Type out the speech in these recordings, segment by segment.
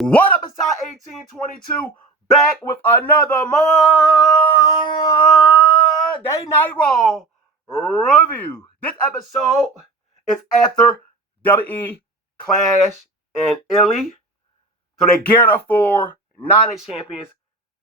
What up, inside 1822? Back with another Monday Night Raw review. This episode is after WWE Clash in Italy. So they're gearing up for 90 champions,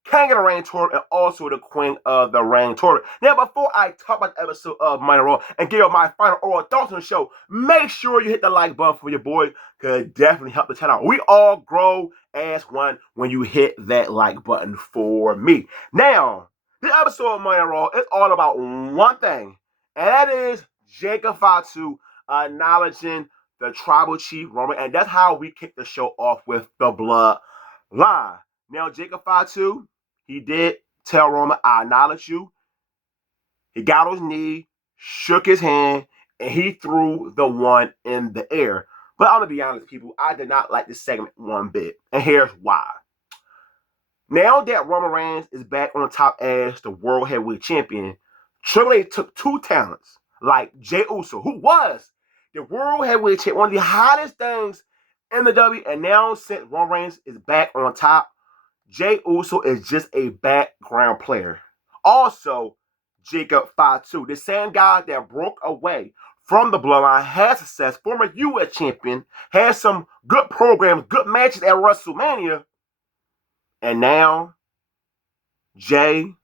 King of the Ring tour, and also the Queen of the Ring tour. Now, before I talk about the episode of Monday Raw and give you my final oral thoughts on the show, make sure you hit the like button for your boy, because it definitely help the channel. We all grow as one when you hit that like button for me. Now, this episode of Monday Raw is all about one thing, and that is Jacob Fatu acknowledging the tribal chief Roman, and that's how we kick the show off with the bloodline. Now, Jacob Fatu, he did tell Roman, I acknowledge you. He got on his knee, shook his hand, and he threw the one in the air. But I'm going to be honest, people, I did not like this segment one bit. And here's why. Now that Roman Reigns is back on top as the World Heavyweight Champion, Triple H took two talents, like Jey Uso, who was the World Heavyweight Champion, one of the hottest things in the W, and now since Roman Reigns is back on top, Jey Uso is just a background player. Also, Jacob Fatu, the same guy that broke away from the bloodline, had success, former U.S. champion, had some good programs, good matches at WrestleMania, and now Jey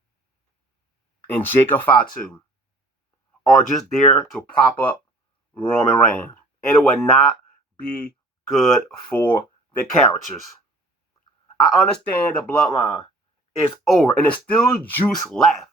and Jacob Fatu are just there to prop up Roman Reigns, and it would not be good for the characters. I understand the bloodline is over and there's still juice left.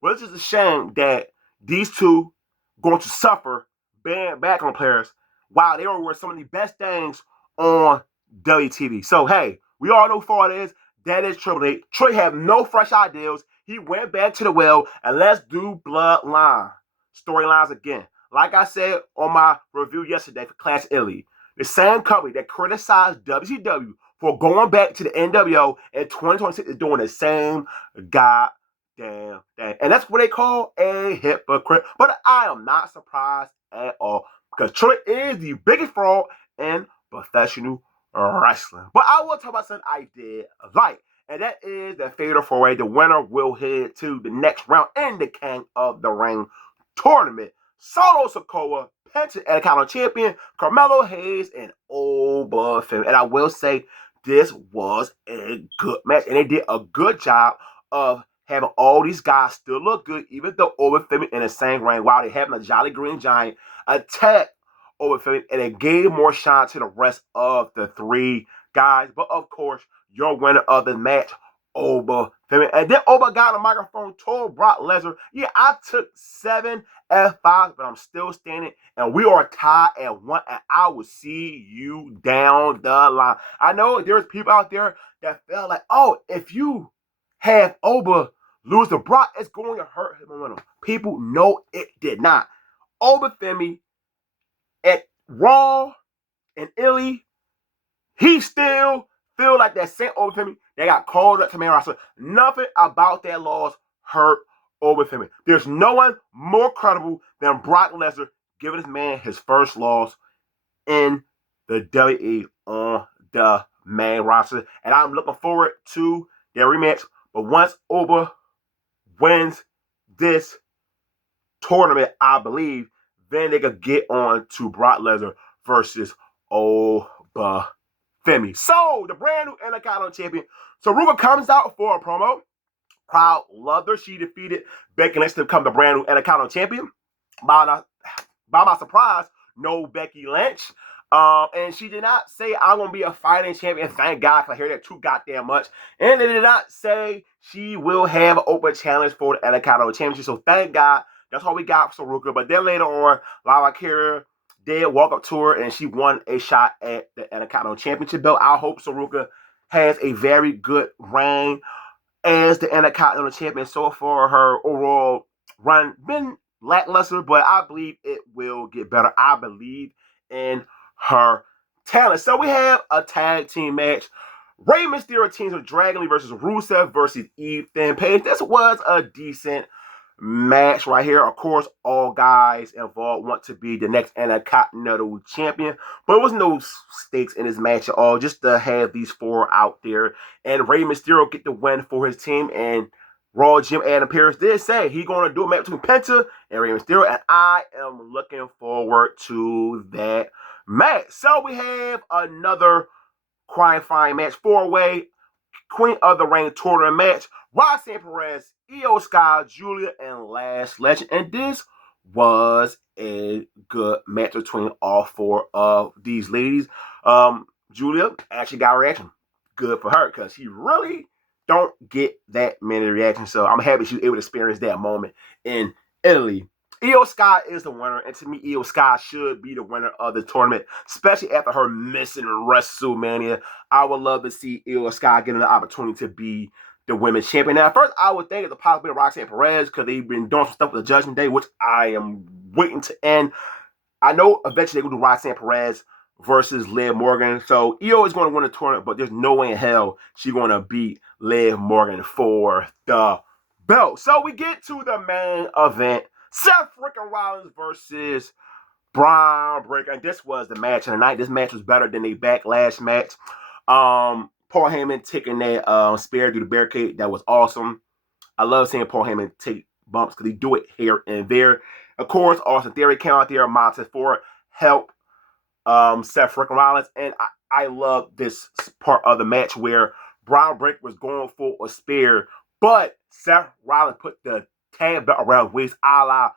But it's just a shame that these two going to suffer being background players while they were some of the best things on WTV. So, hey, we all know who fault it is. That is Triple H. Trey had no fresh ideas. He went back to the well and let's do bloodline storylines again. Like I said on my review yesterday for Clash Italy, the same company that criticized WCW for going back to the NWO in 2026 is doing the same goddamn thing. And that's what they call a hypocrite. But I am not surprised at all, because Trey is the biggest fraud in professional wrestling. But I will talk about something I did like, and that is the Fatal 4-Way. The winner will head to the next round in the King of the Ring tournament. Solo Sikoa, Intercontinental Champion, Carmelo Hayes, and Oba Femi. And I will say, this was a good match, and they did a good job of having all these guys still look good, even though Oba Femi in the same ring, while they having a Jolly Green Giant attack Oba Femi, and it gave more shine to the rest of the three guys. But of course, your winner of the match, Oba Femi. And then Oba got on the microphone, told Brock Lesnar, yeah, I took 7 F5s, but I'm still standing, and we are tied at 1, and I will see you down the line. I know there's people out there that felt like, oh, if you have Oba lose to Brock, it's going to hurt his momentum. People know it did not. Oba Femi at Raw and Illy, he still feel like that same Oba Femi that got called up to main roster. Nothing about that loss hurt Oba Femi. There's no one more credible than Brock Lesnar giving this man his first loss in the WWE on the main roster. And I'm looking forward to their rematch. But once Oba wins this tournament, I believe, then they could get on to Brock Lesnar versus Oba Femi. So, the brand new Intercontinental Champion, Saruka comes out for a promo. Crowd loved her. She defeated Becky Lynch to become the brand new Intercontinental Champion. By my surprise, no Becky Lynch. And she did not say, I'm going to be a fighting champion. Thank God, because I hear that too goddamn much. And they did not say she will have an open challenge for the Intercontinental Championship. So thank God. That's all we got for Saruka. But then later on, Lava Kira did walk up to her, and she won a shot at the Intercontinental Championship belt. I hope Saruka has a very good reign as the Intercontinental Champion. So far, her overall run been lackluster, but I believe it will get better. I believe in her talent. So we have a tag team match. Rey Mysterio teams with Dragon Lee versus Rusev versus Ethan Page. This was a decent match right here. Of course, all guys involved want to be the next Intercontinental Champion, but it was no stakes in this match at all. Just to have these four out there, and Rey Mysterio get the win for his team. And Raw Jim Adam Pearce did say he's going to do a match between Penta and Rey Mysterio, and I am looking forward to that match. So we have another qualifying match, four-way Queen of the Ring tournament match. Roxanne Perez, Io Sky, Julia, and Lash Legend. And this was a good match between all four of these ladies. Julia actually got a reaction. Good for her, because she really don't get that many reactions. So I'm happy she was able to experience that moment in Italy. Io Sky is the winner, and to me, Io Sky should be the winner of the tournament, especially after her missing WrestleMania. I would love to see Io Sky getting the opportunity to be the women's champion. Now, at first, I would think it's a possibility of Roxanne Perez, because they've been doing some stuff with the Judgment Day, which I am waiting to end. I know eventually they're going to do Roxanne Perez versus Liv Morgan. So Io is going to win the tournament, but there's no way in hell she's going to beat Liv Morgan for the belt. So we get to the main event. Seth freaking Rollins versus Braun Breaker. And this was the match of the night. This match was better than the Backlash match. Paul Heyman taking that spear through the barricade. That was awesome. I love seeing Paul Heyman take bumps, because he do it here and there. Of course, Austin Theory came out there, Montez Ford help Seth freaking Rollins. And I love this part of the match where Braun Breaker was going for a spear, but Seth Rollins put the tag belt around his waist, a la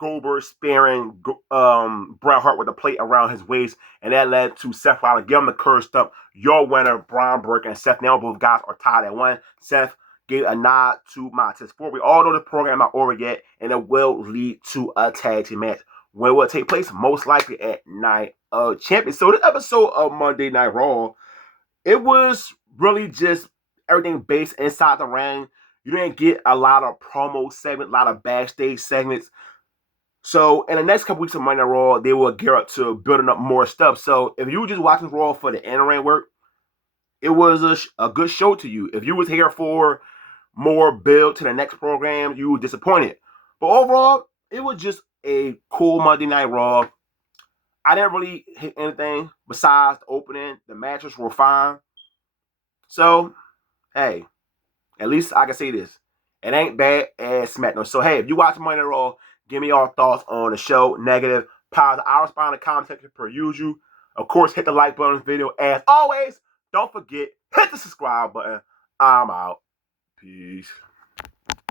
Goldberg spearing Bret Hart with a plate around his waist, and that led to Seth Rollins give him the curse stump. Your winner, Braun Breaker, and Seth. Now both guys are tied at one. Seth gave a nod to Montez Ford. We all know the program not over yet, and it will lead to a tag team match. When it will take place? Most likely at Night of Champions. So this episode of Monday Night Raw, it was really just everything based inside the ring. You didn't get a lot of promo segments, a lot of backstage segments. So in the next couple weeks of Monday Night Raw, they will gear up to building up more stuff. So if you were just watching Raw for the in-ring work, it was a good show to you. If you was here for more build to the next program, you were disappointed. But overall, it was just a cool Monday Night Raw. I didn't really hit anything besides the opening. The matches were fine. So, hey, at least I can say this. It ain't bad as SmackDown. So, hey, if you watch Monday Night Raw, give me your thoughts on the show. Negative, positive. I'll respond in the comment section per usual. Of course, hit the like button on this video. As always, don't forget, hit the subscribe button. I'm out. Peace.